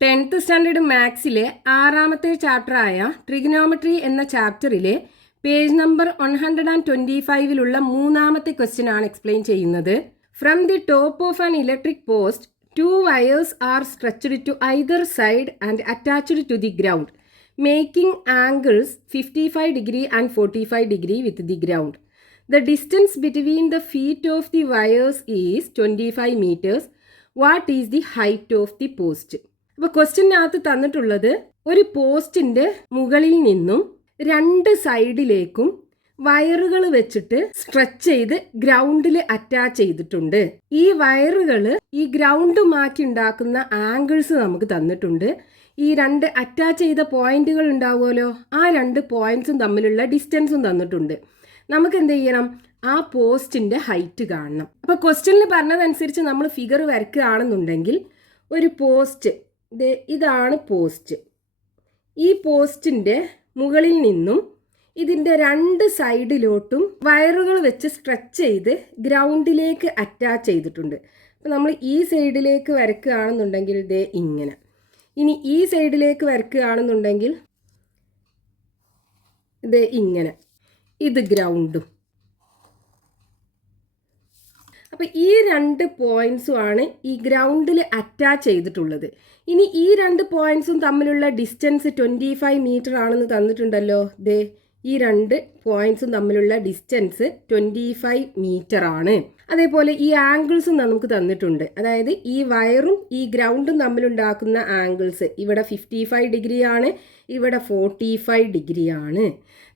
10th standard മാത്സിലെ 6ാമത്തെ ചാപ്റ്ററായ trigonometry എന്ന ചാപ്റ്ററിലെ page number 125ലുള്ള 3ാമത്തെ question ആണ് explain ചെയ്യുന്നത്. From the top of an electric post 2 wires are stretched to either side and attached to the ground, making angles 55 degree and 45 degree with the ground. The distance between the feet of the wires is 25 meters. What is the height of the post? അപ്പോൾ ക്വസ്റ്റ്യനകത്ത് തന്നിട്ടുള്ളത് ഒരു പോസ്റ്റിൻ്റെ മുകളിൽ നിന്നും 2 സൈഡിലേക്കും വയറുകൾ വെച്ചിട്ട് stretch ചെയ്ത് ഗ്രൗണ്ടിൽ അറ്റാച്ച് ചെയ്തിട്ടുണ്ട്. ഈ വയറുകൾ ഈ ഗ്രൗണ്ടുമാക്കി ഉണ്ടാക്കുന്ന ആംഗിൾസ് നമുക്ക് തന്നിട്ടുണ്ട്. ഈ 2 അറ്റാച്ച് ചെയ്ത പോയിന്റുകൾ ഉണ്ടാവുമല്ലോ, ആ 2 പോയിന്റ്സും തമ്മിലുള്ള ഡിസ്റ്റൻസും തന്നിട്ടുണ്ട്. നമുക്ക് എന്ത് ചെയ്യണം? ആ പോസ്റ്റിൻ്റെ ഹൈറ്റ് കാണണം. അപ്പോൾ ക്വസ്റ്റ്യനിൽ പറഞ്ഞതനുസരിച്ച് നമ്മൾ ഫിഗർ വരയ്ക്കുകയാണെന്നുണ്ടെങ്കിൽ ഒരു പോസ്റ്റ്, ഇതാണ് പോസ്റ്റ്. ഈ പോസ്റ്റിൻ്റെ മുകളിൽ നിന്നും ഇതിൻ്റെ 2 സൈഡിലോട്ടും വയറുകൾ വെച്ച് സ്ട്രെച്ച് ചെയ്ത് ഗ്രൗണ്ടിലേക്ക് അറ്റാച്ച് ചെയ്തിട്ടുണ്ട്. അപ്പോൾ നമ്മൾ ഈ സൈഡിലേക്ക് വരയ്ക്കുകയാണെന്നുണ്ടെങ്കിൽ ഇങ്ങനെ, ഇനി ഈ സൈഡിലേക്ക് വരയ്ക്കുകയാണെന്നുണ്ടെങ്കിൽ ഇങ്ങനെ, ഇത് ഗ്രൗണ്ടും. അപ്പോൾ ഈ 2 പോയിന്റ്സും ആണ് ഈ ഗ്രൗണ്ടിൽ അറ്റാച്ച് ചെയ്തിട്ടുള്ളത്. ഇനി ഈ 2 പോയിന്റ്സും തമ്മിലുള്ള ഡിസ്റ്റൻസ് 25 മീറ്റർ ആണെന്ന് തന്നിട്ടുണ്ടല്ലോ. ഈ 2 പോയിന്റ്സും തമ്മിലുള്ള ഡിസ്റ്റൻസ് 25 മീറ്റർ ആണ്. അതേപോലെ ഈ ആംഗിൾസും നമുക്ക് തന്നിട്ടുണ്ട്. അതായത് ഈ വയറും ഈ ഗ്രൗണ്ടും തമ്മിലുണ്ടാക്കുന്ന ആംഗിൾസ് ഇവിടെ 55 ഡിഗ്രി ആണ്, ഇവിടെ 45 ഡിഗ്രി ആണ്.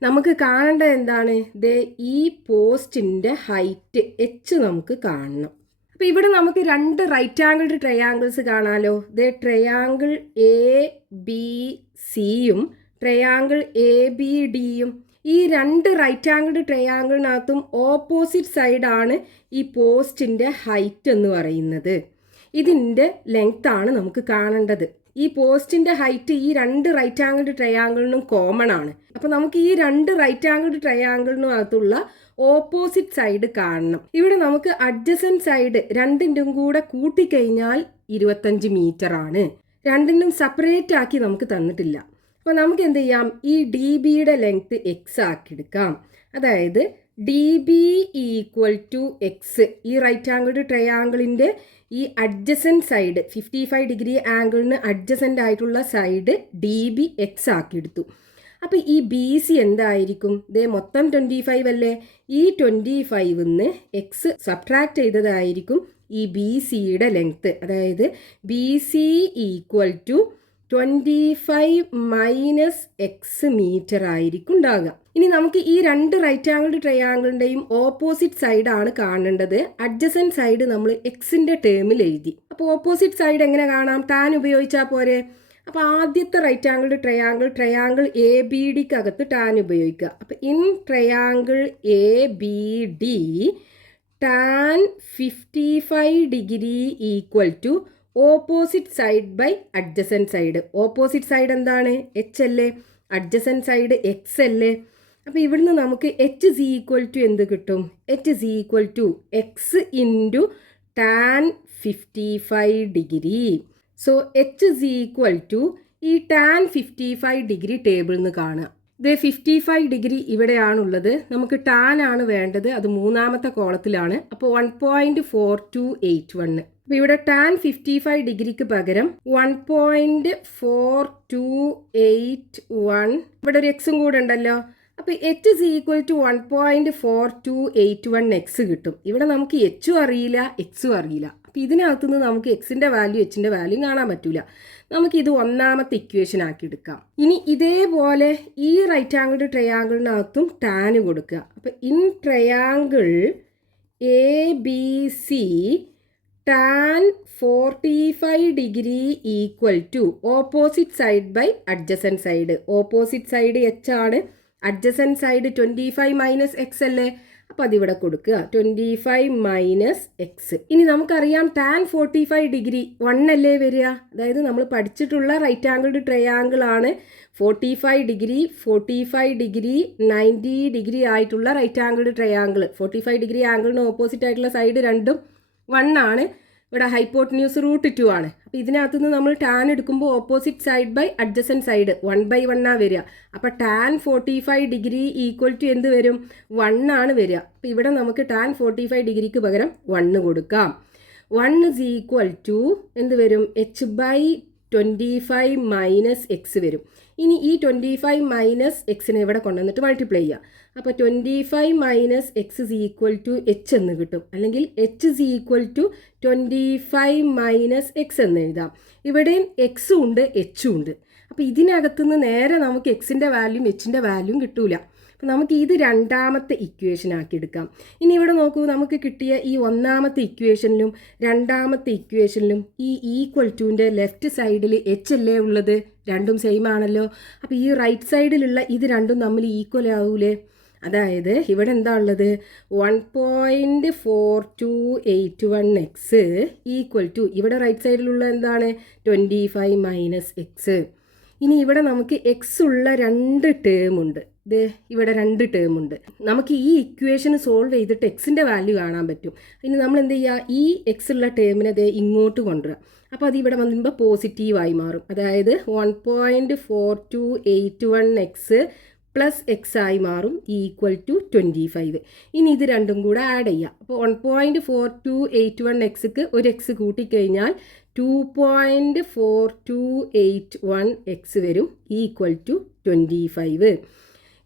നമുക്ക് കാണേണ്ടത് എന്താണ്? ഈ പോസ്റ്റിൻ്റെ ഹൈറ്റ് h നമുക്ക് കാണണം. അപ്പോൾ ഇവിടെ നമുക്ക് 2 റൈറ്റ് ആംഗിൾഡ് ട്രയാങ്കിൾസ് കാണാമല്ലോ. ട്രയാങ്കിൾ ABC-യും ട്രയാങ്കിൾ ABD-യും. ഈ 2 റൈറ്റ് ആംഗിൾഡ് ട്രയാങ്കിളിനകത്തും ഓപ്പോസിറ്റ് സൈഡാണ് ഈ പോസ്റ്റിൻ്റെ ഹൈറ്റ് എന്ന് പറയുന്നത്. ഇതിൻ്റെ ലെങ്ത് ആണ് നമുക്ക് കാണേണ്ടത്. ഈ പോസ്റ്റിൻ്റെ ഹൈറ്റ് ഈ 2 റൈറ്റ് ആംഗിൾഡ് ട്രയാങ്കിളിനും കോമൺ ആണ്. അപ്പോൾ നമുക്ക് ഈ 2 റൈറ്റ് ആംഗിൾഡ് ട്രയാങ്കിളിനകത്തുള്ള ഓപ്പോസിറ്റ് സൈഡ് കാണണം. ഇവിടെ നമുക്ക് അഡ്ജസൻറ്റ് സൈഡ് രണ്ടിൻ്റെയും കൂടെ കൂട്ടിക്കഴിഞ്ഞാൽ 25 മീറ്റർ ആണ്. രണ്ടിനും സെപ്പറേറ്റ് ആക്കി നമുക്ക് തന്നിട്ടില്ല. അപ്പോൾ നമുക്ക് എന്ത് ചെയ്യാം? ഈ DBയുടെ ലെങ്ത് x ആക്കിയെടുക്കാം. അതായത് DB = x. ഈ റൈറ്റ് ആംഗിൾഡ് ട്രയാങ്കിളിൻ്റെ ഈ അഡ്ജസൻറ്റ് സൈഡ് 55 ഡിഗ്രി ആംഗിളിന് അഡ്ജസൻ്റ് ആയിട്ടുള്ള സൈഡ് DB x ആക്കിയെടുത്തു. അപ്പോൾ ഈ BC എന്തായിരിക്കും? മൊത്തം 25 അല്ലേ? ഈ 25ന്ന് x സബ്ട്രാക്ട് ചെയ്തതായിരിക്കും ഈ BCയുടെ ലെങ്ത്ത്. അതായത് BC = 25 - x മീറ്റർ ആയിരിക്കും ഉണ്ടാകുക. ഇനി നമുക്ക് ഈ 2 റൈറ്റ് ആംഗിൾഡ് ട്രയാങ്കിളിൻ്റെയും ഓപ്പോസിറ്റ് സൈഡാണ് കാണേണ്ടത്. അഡ്ജസൻറ്റ് സൈഡ് നമ്മൾ എക്സിൻ്റെ ടേമിൽ എഴുതി. അപ്പോൾ ഓപ്പോസിറ്റ് സൈഡ് എങ്ങനെ കാണാം? ടാൻ ഉപയോഗിച്ചാൽ പോരെ. അപ്പോൾ ആദ്യത്തെ റൈറ്റ് ആംഗിൾഡ് ട്രയാങ്കിൾ ABDക്കകത്ത് ടാൻ ഉപയോഗിക്കുക. അപ്പോൾ in triangle ABD tan 55 degree = opposite side by adjacent side. Opposite side എന്താണ്? h അല്ലേ? അഡ്ജസൻറ്റ് സൈഡ് x അല്ലേ? അപ്പോൾ ഇവിടുന്ന് നമുക്ക് h = എന്ത് കിട്ടും? h = x × tan 55 degree. So h = ഈ ടാൻ 55 ഡിഗ്രി ടേബിളിൽ നിന്ന് കാണുക. 55 ഡിഗ്രി ഇവിടെയാണുള്ളത്. നമുക്ക് ടാൻ ആണ് വേണ്ടത്. അത് 3ാമത്തെ കോളത്തിലാണ്. അപ്പോൾ 1.4281. അപ്പോൾ ഇവിടെ ടാൻ 55 ഡിഗ്രിക്ക് പകരം 1.4281. ഇവിടെ ഒരു എക്സും കൂടെ ഉണ്ടല്ലോ. അപ്പോൾ h = 1.4281 x കിട്ടും. ഇവിടെ നമുക്ക് എച്ചും അറിയില്ല എക്സും അറിയില്ല. അപ്പോൾ ഇതിനകത്തുനിന്ന് നമുക്ക് എക്സിൻ്റെ വാല്യൂ എച്ചിൻ്റെ വാല്യൂ കാണാൻ പറ്റില്ല. നമുക്കിത് 1ാമത്തെ ഇക്വേഷൻ ആക്കി എടുക്കാം. ഇനി ഇതേപോലെ ഈ റൈറ്റ് ആംഗിൾഡ് ട്രയാങ്കിളിനകത്തും ടാൻ കൊടുക്കുക. അപ്പോൾ in triangle ABC tan 45 degree = opposite side by adjacent side. Opposite side h ആണ്, അഡ്ജസൻറ്റ് സൈഡ് 25 - x അല്ലേ? അപ്പോൾ അതിവിടെ കൊടുക്കുക, 25 - x. ഇനി നമുക്കറിയാം ടാൻ 45 ഡിഗ്രി 1 അല്ലേ വരിക. അതായത് നമ്മൾ പഠിച്ചിട്ടുള്ള റൈറ്റ് ആംഗിൾഡ് ട്രയാങ്കിൾ ആണ് 45 ഡിഗ്രി 90 ഡിഗ്രി ആയിട്ടുള്ള റൈറ്റ് ആംഗിൾഡ് ട്രയാങ്കിൾ. 45 ഡിഗ്രി ആംഗിളിന് ഓപ്പോസിറ്റ് ആയിട്ടുള്ള സൈഡ് രണ്ടും 1 ആണ്. ഇവിടെ ഹൈപ്പോട്ടന്യൂസ് √2 ആണ്. അപ്പോൾ ഇതിനകത്ത് നിന്ന് നമ്മൾ ടാൻ എടുക്കുമ്പോൾ opposite side by adjacent side 1/1 ആണ് വരിക. അപ്പോൾ ടാൻ 45 ഡിഗ്രി ഈക്വൽ ടു എന്ത് വരും? 1 ആണ് വരിക. അപ്പോൾ ഇവിടെ നമുക്ക് ടാൻ 45 ഡിഗ്രിക്ക് പകരം 1 കൊടുക്കാം. 1 is equal to എന്ത് വരും? h/25 മൈനസ് എക്സ് വരും. ഇനി ഈ 25 മൈനസ് എക്സിനെ ഇവിടെ കൊണ്ടുവന്നിട്ട് മൾട്ടിപ്ലൈ ചെയ്യുക. അപ്പോൾ 25 minus x is equal to h എന്ന് കിട്ടും. അല്ലെങ്കിൽ h is equal to 25 minus x എന്ന് എഴുതാം. ഇവിടെയും എക്സും ഉണ്ട് എച്ചും ഉണ്ട്. അപ്പോൾ ഇതിനകത്തുനിന്ന് നേരെ നമുക്ക് എക്സിൻ്റെ വാല്യൂം എച്ചിൻ്റെ വാല്യൂം കിട്ടൂല. അപ്പോൾ നമുക്ക് ഇത് രണ്ടാമത്തെ ഇക്വേഷൻ ആക്കി എടുക്കാം. ഇനി ഇവിടെ നോക്കൂ, നമുക്ക് കിട്ടിയ ഈ ഒന്നാമത്തെ ഇക്വേഷനിലും രണ്ടാമത്തെ ഇക്വേഷനിലും ഈ ഈക്വൽ ടുവിൻ്റെ ലെഫ്റ്റ് സൈഡിൽ എച്ച് അല്ലേ ഉള്ളത്? രണ്ടും സെയിം ആണല്ലോ. അപ്പോൾ ഈ റൈറ്റ് സൈഡിലുള്ള ഇത് രണ്ടും തമ്മിൽ ഈക്വൽ ആവൂലേ? അതായത് ഇവിടെ എന്താ ഉള്ളത്? 1.4281x ഈക്വൽ ടു ഇവിടെ റൈറ്റ് സൈഡിലുള്ള എന്താണ്? 25 മൈനസ് എക്സ്. ഇനി ഇവിടെ നമുക്ക് എക്സ് ഉള്ള രണ്ട് ടേം ഉണ്ട്. ഇവിടെ രണ്ട് ടേം ഉണ്ട്. നമുക്ക് ഈ ഇക്വേഷൻ സോൾവ് ചെയ്തിട്ട് എക്സിൻ്റെ വാല്യൂ കാണാൻ പറ്റും. ഇനി നമ്മൾ എന്ത് ചെയ്യുക? ഈ എക്സ് ഉള്ള ടേമിനെ ഇങ്ങോട്ട് കൊണ്ടുവരിക. അപ്പോൾ അത് ഇവിടെ വന്നുമ്പോൾ പോസിറ്റീവായി മാറും. അതായത് 1.4281x പ്ലസ് എക്സ് ആയി മാറും ഈക്വൽ ടു 25. ഇനി ഇത് രണ്ടും കൂടെ ആഡ് ചെയ്യാം. അപ്പോൾ 1.4281xക്ക് ഒരു എക്സ് കൂട്ടിക്കഴിഞ്ഞാൽ 2.4281x വരും ഈക്വൽ ടു 25.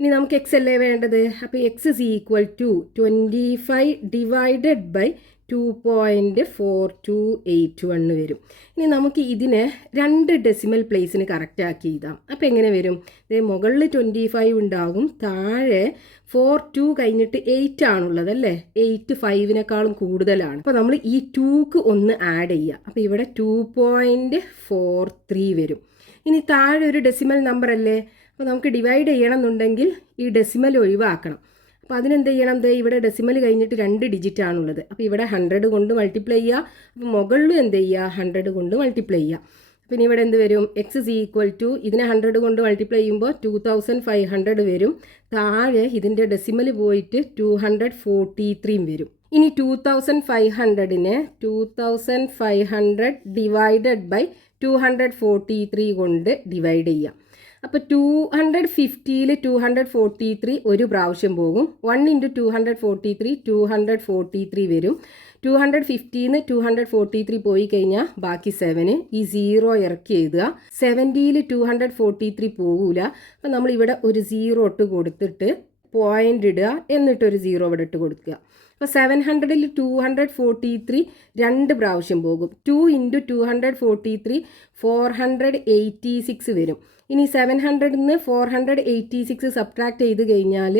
ഇനി നമുക്ക് എക്സ് അല്ലേ വേണ്ടത്? അപ്പോൾ x is equal to 25 divided by 2.4281 വരും. ഇനി നമുക്ക് ഇതിനെ രണ്ട് ഡെസിമൽ പ്ലേസിന് കറക്റ്റാക്കി എഴുതാം. അപ്പോൾ എങ്ങനെ വരും? മുകളിൽ 25 ഉണ്ടാകും, താഴെ 42 കഴിഞ്ഞിട്ട് 8 ആണുള്ളത് അല്ലേ? 8 5നേക്കാളും കൂടുതലാണ്. അപ്പോൾ നമ്മൾ ഈ 2ക്ക് ഒന്ന് ആഡ് ചെയ്യുക. അപ്പോൾ ഇവിടെ 2.43 വരും. ഇനി താഴെ ഒരു ഡെസിമൽ നമ്പർ അല്ലേ? അപ്പോൾ നമുക്ക് ഡിവൈഡ് ചെയ്യണം എന്നുണ്ടെങ്കിൽ ഈ ഡെസിമൽ ഒഴിവാക്കണം. അപ്പോൾ അതിനെന്ത് ചെയ്യണം? ഇവിടെ ഡെസിമൽ കഴിഞ്ഞിട്ട് 2 ഡിജിറ്റ് ആണുള്ളത്. അപ്പോൾ ഇവിടെ 100 കൊണ്ട് മൾട്ടിപ്ലൈ ചെയ്യുക. അപ്പോൾ മുകളിലും എന്ത് ചെയ്യുക? 100 കൊണ്ട് മൾട്ടിപ്ലൈ ചെയ്യുക. പിന്നെ ഇവിടെ എന്ത് വരും? എക്സ് ഇസ് ഈക്വൽ ടു ഇതിനെ 100 കൊണ്ട് മൾട്ടിപ്ലൈ ചെയ്യുമ്പോൾ 2500 വരും. താഴെ ഇതിൻ്റെ ഡെസിമൽ പോയിട്ട് 243 വരും. ഇനി 2500നെ 2500 ഡിവൈഡഡ് ബൈ 243 കൊണ്ട് ഡിവൈഡ് ചെയ്യാം. അപ്പോൾ 250ൽ 243 ഒരു പ്രാവശ്യം പോകും. 1 × 243 243 വരും. 250ന്ന് 243 പോയി കഴിഞ്ഞാൽ ബാക്കി 7. ഈ 0 ഇറക്കി എഴുതുക. 70ൽ 243 പോകൂല. അപ്പോൾ നമ്മൾ ഇവിടെ ഒരു 0 ഇട്ട് കൊടുത്തിട്ട് പോയിന്റ് ഇടുക, എന്നിട്ടൊരു 0 ഇവിടെ ഇട്ട് കൊടുക്കുക. അപ്പോൾ 700ൽ 243 രണ്ട് പ്രാവശ്യം പോകും. 2 × 243 486 വരും. ഇനി 700ന്ന് 486 സബ്ട്രാക്ട് ചെയ്ത് കഴിഞ്ഞാൽ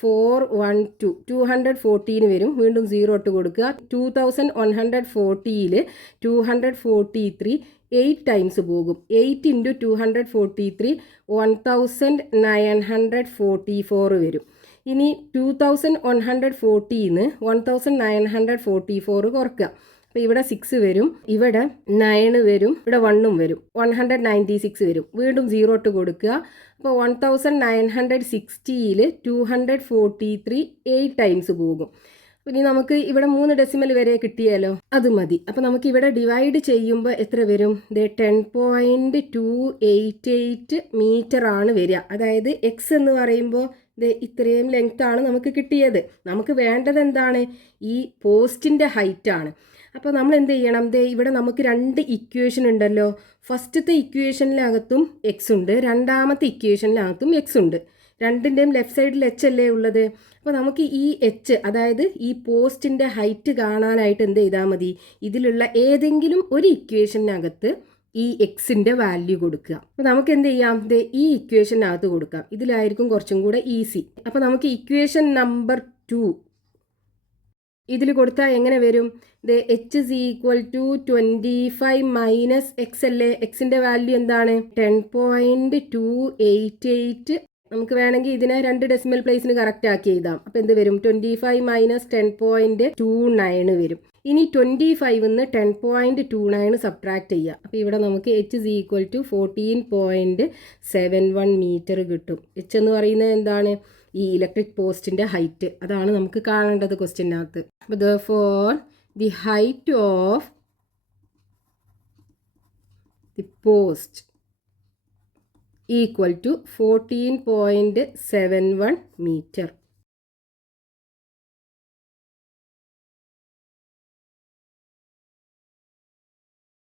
412 214 വരും. വീണ്ടും 0 ഇട്ട് കൊടുക്കുക. 2140ൽ 243 8 ടൈംസ് പോകും. 8 × 243 1944 വരും. ഇനി 2140ന്ന് 1944 കുറക്കുക. അപ്പോൾ ഇവിടെ 6 വരും, ഇവിടെ 9 വരും, ഇവിടെ 1 വരും. 196 വരും. വീണ്ടും 0 ഇട്ട് കൊടുക്കുക. അപ്പോൾ 1960ൽ 243 8 ടൈംസ് പോകും. ഇനി നമുക്ക് ഇവിടെ 3 ഡെസിമൽ വരെ കിട്ടിയാലോ? അത് മതി. അപ്പോൾ നമുക്ക് ഇവിടെ ഡിവൈഡ് ചെയ്യുമ്പോൾ എത്ര വരും? 10.288 മീറ്റർ ആണ് വരിക. അതായത് എക്സ് എന്ന് പറയുമ്പോൾ ഇത്രയും ലെങ്ത് ആണ് നമുക്ക് കിട്ടിയത്. നമുക്ക് വേണ്ടത് എന്താണ്? ഈ പോസ്റ്റിൻ്റെ ഹൈറ്റ് ആണ്. അപ്പോൾ നമ്മൾ എന്ത് ചെയ്യണം? ഇവിടെ നമുക്ക് 2 ഇക്വേഷൻ ഉണ്ടല്ലോ. ഫസ്റ്റത്തെ ഇക്വേഷനിനകത്തും എക്സ് ഉണ്ട്, രണ്ടാമത്തെ ഇക്വേഷനിനകത്തും എക്സ് ഉണ്ട്. രണ്ടിൻ്റെയും ലെഫ്റ്റ് സൈഡിൽ എച്ച് അല്ലേ ഉള്ളത്? അപ്പോൾ നമുക്ക് ഈ എച്ച്, അതായത് ഈ പോസ്റ്റിൻ്റെ ഹൈറ്റ് കാണാനായിട്ട് എന്ത് ചെയ്താൽ മതി? ഇതിലുള്ള ഏതെങ്കിലും ഒരു ഇക്വേഷനകത്ത് ഈ എക്സിൻ്റെ വാല്യൂ കൊടുക്കുക. അപ്പോൾ നമുക്ക് എന്ത് ചെയ്യാം? ഈ ഇക്വേഷനകത്ത് കൊടുക്കാം. ഇതിലായിരിക്കും കുറച്ചും കൂടെ ഈസി. അപ്പോൾ നമുക്ക് ഇക്വേഷൻ നമ്പർ 2 ഇതിൽ കൊടുത്താൽ എങ്ങനെ വരും? H is equal to 25 minus x അല്ലേ? എക്സിൻ്റെ വാല്യൂ എന്താണ്? 10.288. നമുക്ക് വേണമെങ്കിൽ ഇതിനെ 2 ഡെസിമൽ പ്ലേസിന് കറക്റ്റ് ആക്കി എഴുതാം. അപ്പോൾ എന്ത് വരും? 25 മൈനസ് 10.29 വരും. ഇനി 25ന്ന് 10.29 സബ്ട്രാക്ട് ചെയ്യുക. അപ്പോൾ ഇവിടെ നമുക്ക് h is equal to 14.71 metre കിട്ടും. എച്ച് എന്ന് പറയുന്നത് എന്താണ്? ഈ ഇലക്ട്രിക് പോസ്റ്റിൻ്റെ ഹൈറ്റ്. അതാണ് നമുക്ക് കാണേണ്ടത് ക്വസ്റ്റ്യനകത്ത്. അപ്പോൾ therefore the height of the post equal to 14.71 metre.